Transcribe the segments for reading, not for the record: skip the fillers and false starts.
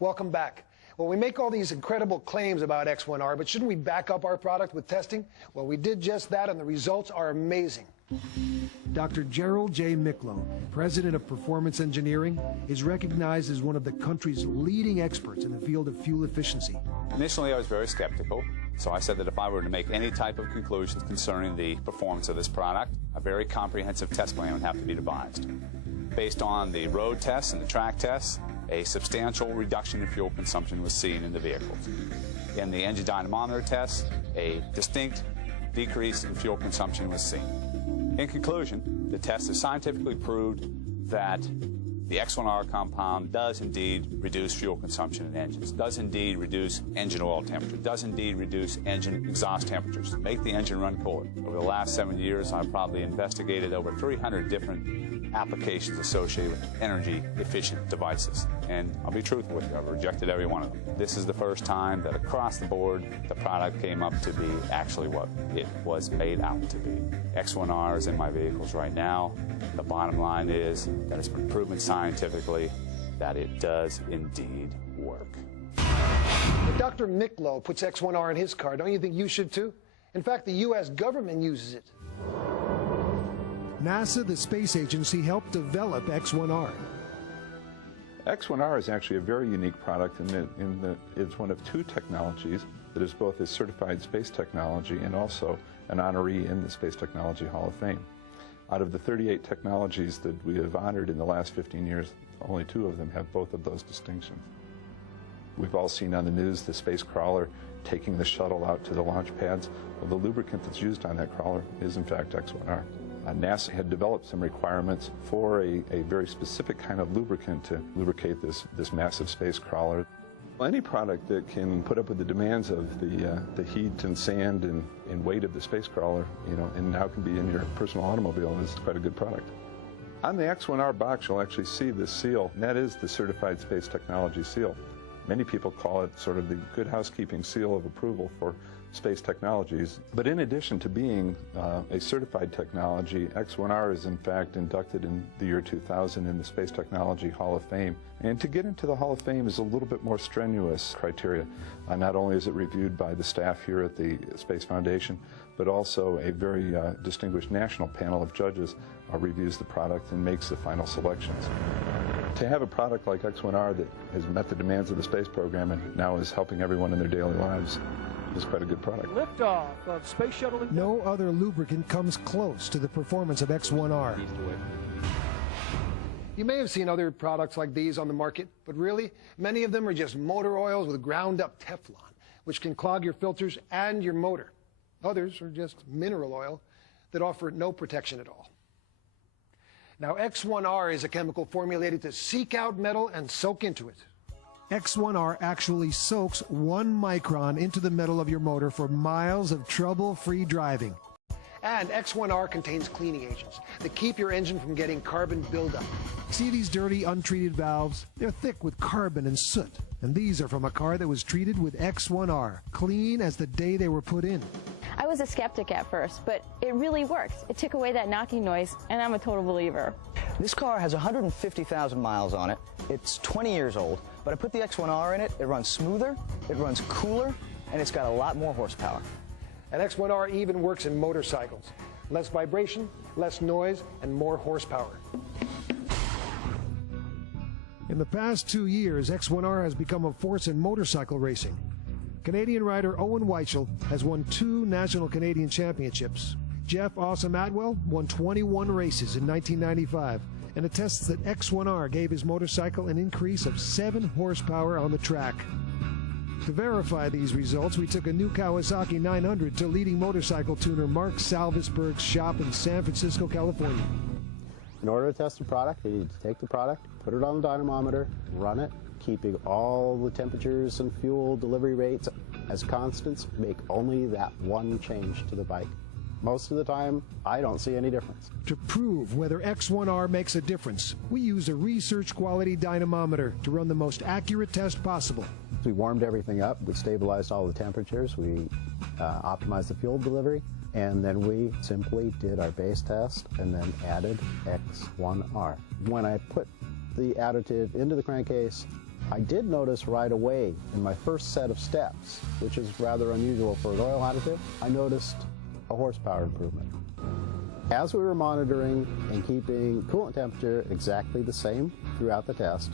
Welcome back. Well, we make all these incredible claims about X-1R, but shouldn't we back up our product with testing? Well, we did just that, and the results are amazing. Dr. Gerald J. Miklo, president of Performance Engineering, is recognized as one of the country's leading experts in the field of fuel efficiency. Initially, I was very skeptical, so I said that if I were to make any type of conclusions concerning the performance of this product, a very comprehensive test plan would have to be devised. Based on the road tests and the track tests, a substantial reduction in fuel consumption was seen in the vehicles. In the engine dynamometer tests, a distinct decrease in fuel consumption was seen. In conclusion, the test has scientifically proved that the X-1R compound does indeed reduce fuel consumption in engines, does indeed reduce engine oil temperature, does indeed reduce engine exhaust temperatures, make the engine run cooler. Over the last 7 years, I've probably investigated over 300 different applications associated with energy-efficient devices. And I'll be truthful with you, I've rejected every one of them. This is the first time that across the board, the product came up to be actually what it was made out to be. X-1R is in my vehicles right now. The bottom line is that it's been proven scientifically that it does indeed work. If Dr. Miklo puts X-1R in his car, don't you think you should too? In fact, the U.S. government uses it. NASA, the space agency, helped develop X-1R. X-1R is actually a very unique product in that it's one of two technologies that is both a certified space technology and also an honoree in the Space Technology Hall of Fame. Out of the 38 technologies that we have honored in the last 15 years, only 2 of them have both of those distinctions. We've all seen on the news the space crawler taking the shuttle out to the launch pads. Well, the lubricant that's used on that crawler is in fact X-1R. NASA had developed some requirements for a very specific kind of lubricant to lubricate this massive space crawler. Any product that can put up with the demands of the heat and sand and weight of the space crawler, and now can be in your personal automobile is quite a good product. On the X-1R box, you'll actually see this seal, and that is the Certified Space Technology seal. Many people call it sort of the good housekeeping seal of approval for space technologies. But in addition to being a certified technology, X-1R is in fact inducted in the year 2000 in the Space Technology Hall of Fame. And to get into the Hall of Fame is a little bit more strenuous criteria. Not only is it reviewed by the staff here at the Space Foundation, but also a very distinguished national panel of judges reviews the product and makes the final selections. To have a product like X-1R that has met the demands of the space program and now is helping everyone in their daily lives is quite a good product. Liftoff of Space Shuttle. No other lubricant comes close to the performance of X-1R. You may have seen other products like these on the market, but really, many of them are just motor oils with ground-up Teflon, which can clog your filters and your motor. Others are just mineral oil that offer no protection at all. Now, X-1R is a chemical formulated to seek out metal and soak into it. X-1R actually soaks 1 micron into the metal of your motor for miles of trouble-free driving. And X-1R contains cleaning agents that keep your engine from getting carbon buildup. See these dirty, untreated valves? They're thick with carbon and soot. And these are from a car that was treated with X-1R, clean as the day they were put in. I was a skeptic at first, but it really works. It took away that knocking noise, and I'm a total believer. This car has 150,000 miles on it. It's 20 years old, but I put the X-1R in it. It runs smoother, it runs cooler, and it's got a lot more horsepower. And X-1R even works in motorcycles. Less vibration, less noise, and more horsepower. In the past 2 years, X-1R has become a force in motorcycle racing. Canadian rider Owen Weichel has won 2 national Canadian championships. Jeff Awesome Atwell won 21 races in 1995 and attests that X-1R gave his motorcycle an increase of 7 horsepower on the track. To verify these results, we took a new Kawasaki 900 to leading motorcycle tuner Mark Salvesberg's shop in San Francisco, California. In order to test the product, you need to take the product, put it on the dynamometer, run it, keeping all the temperatures and fuel delivery rates as constants, make only that one change to the bike. Most of the time, I don't see any difference. To prove whether X-1R makes a difference, we use a research quality dynamometer to run the most accurate test possible. We warmed everything up, we stabilized all the temperatures, we optimized the fuel delivery, and then we simply did our base test and then added X-1R. When I put the additive into the crankcase I did notice right away in my first set of steps, which is rather unusual for an oil additive, I noticed a horsepower improvement. As we were monitoring and keeping coolant temperature exactly the same throughout the test,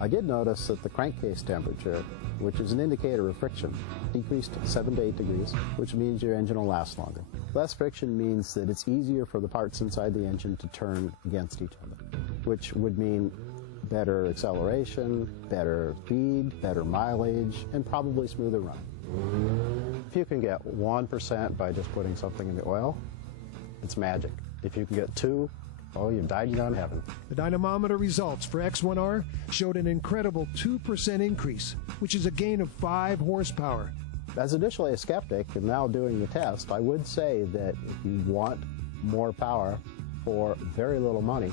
I did notice that the crankcase temperature, which is an indicator of friction, decreased 7 to 8 degrees, which means your engine will last longer. Less friction means that it's easier for the parts inside the engine to turn against each other, which would mean better acceleration, better speed, better mileage, and probably smoother run. If you can get 1% by just putting something in the oil, it's magic. If you can get 2, oh, you've died and gone to heaven. The dynamometer results for X-1R showed an incredible 2% increase, which is a gain of 5 horsepower. As initially a skeptic and now doing the test, I would say that if you want more power for very little money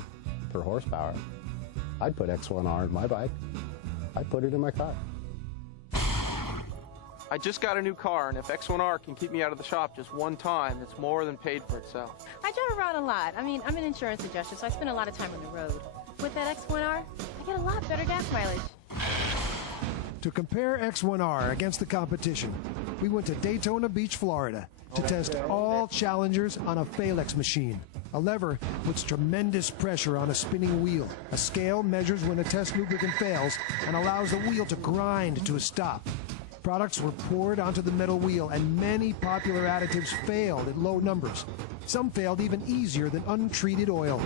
per horsepower, I'd put X-1R in my bike. I'd put it in my car. I just got a new car, and if X-1R can keep me out of the shop just one time, it's more than paid for itself. I drive around a lot. I mean, I'm an insurance adjuster, so I spend a lot of time on the road. With that X-1R, I get a lot better gas mileage. To compare X-1R against the competition, we went to Daytona Beach, Florida, to test all Challengers on a Phalanx machine. A lever puts tremendous pressure on a spinning wheel. A scale measures when a test lubricant fails and allows the wheel to grind to a stop. Products were poured onto the metal wheel, and many popular additives failed at low numbers. Some failed even easier than untreated oil.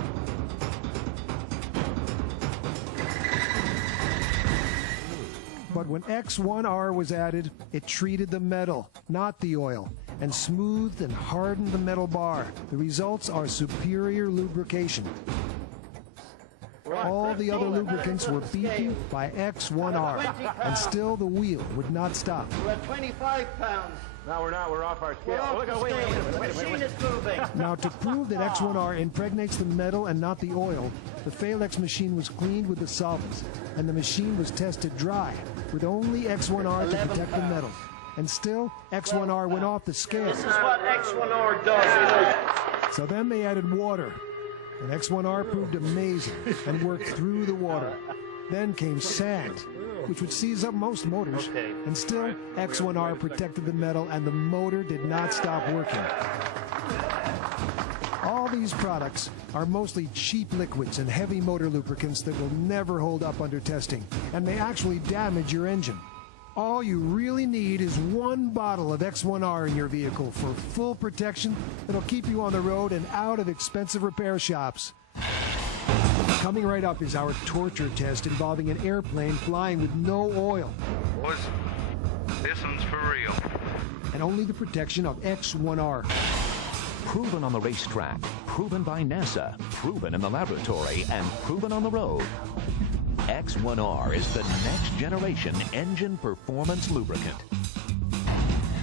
But when X-1R was added, it treated the metal, not the oil, and smoothed and hardened the metal bar. The results are superior lubrication. All the other lubricants were beaten by X-1R, and still the wheel would not stop. We're at 25 pounds. No, we're not. We're off our scale. We're off the scale. The machine is moving. Now, to prove that X-1R impregnates the metal and not the oil, the Phalanx machine was cleaned with the solvents, and the machine was tested dry, with only X-1R to protect the metal. And still, X-1R went off the scale. This is what X-1R does. So then they added water, and X-1R proved amazing and worked through the water. Then came sand, which would seize up most motors, and still X-1R protected the metal and the motor did not stop working. All these products are mostly cheap liquids and heavy motor lubricants that will never hold up under testing and may actually damage your engine. All you really need is one bottle of X-1R in your vehicle for full protection that'll keep you on the road and out of expensive repair shops. Coming right up is our torture test involving an airplane flying with no oil. Boys, this one's for real. And only the protection of X-1R. Proven on the racetrack, proven by NASA, proven in the laboratory, and proven on the road. X-1R is the next generation engine performance lubricant.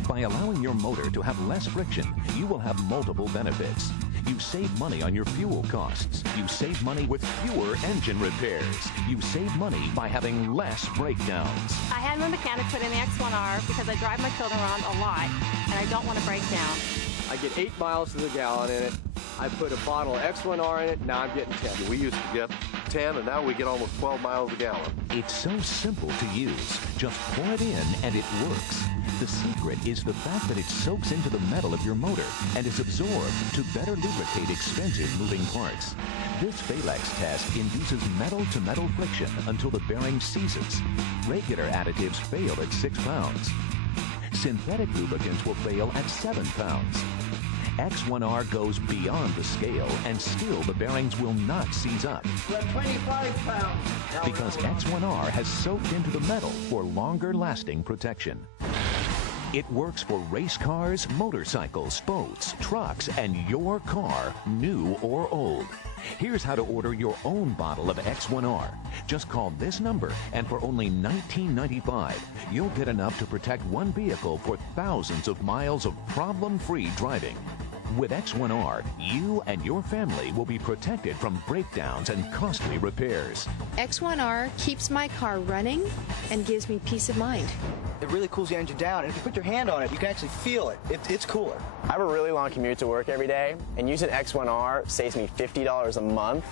By allowing your motor to have less friction, you will have multiple benefits. You save money on your fuel costs. You save money with fewer engine repairs. You save money by having less breakdowns. I had my mechanic put in the X-1R because I drive my children around a lot, and I don't want to break down. I get 8 miles to the gallon in it. I put a bottle of X-1R in it, now I'm getting 10. We used to get 10, and now we get almost 12 miles a gallon. It's so simple to use. Just pour it in, and it works. The secret is the fact that it soaks into the metal of your motor and is absorbed to better lubricate expensive moving parts. This Phalanx test induces metal-to-metal friction until the bearing seizes. Regular additives fail at 6 pounds. Synthetic lubricants will fail at 7 pounds. X-1R goes beyond the scale, and still the bearings will not seize up. We're at 25 pounds. Because X-1R has soaked into the metal for longer-lasting protection. It works for race cars, motorcycles, boats, trucks, and your car, new or old. Here's how to order your own bottle of X-1R. Just call this number, and for only $19.95, you'll get enough to protect one vehicle for thousands of miles of problem-free driving. With X-1R, you and your family will be protected from breakdowns and costly repairs. X-1R keeps my car running and gives me peace of mind. It really cools the engine down, and if you put your hand on it, you can actually feel it. It's cooler. I have a really long commute to work every day, and using X-1R saves me $50 a month.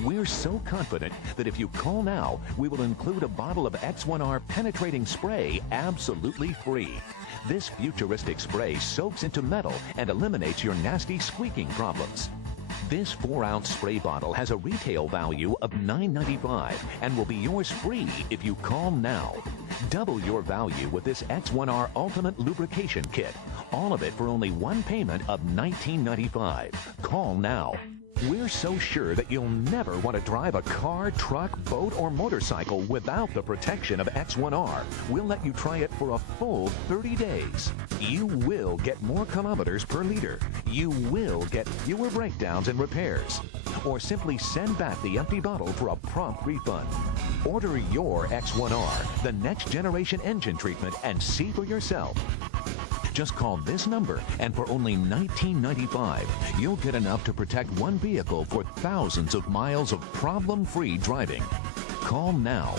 We're so confident that if you call now, we will include a bottle of X-1R penetrating spray absolutely free. This futuristic spray soaks into metal and eliminates your nasty squeaking problems. This 4-ounce spray bottle has a retail value of $9.95 and will be yours free if you call now. Double your value with this X-1R Ultimate Lubrication Kit. All of it for only one payment of $19.95. Call now. We're so sure that you'll never want to drive a car, truck, boat, or motorcycle without the protection of X-1R. We'll let you try it for a full 30 days. You will get more kilometers per liter. You will get fewer breakdowns and repairs. Or simply send back the empty bottle for a prompt refund. Order your X-1R, the next generation engine treatment, and see for yourself. Just call this number, and for only $19.95, you'll get enough to protect one vehicle for thousands of miles of problem-free driving. Call now.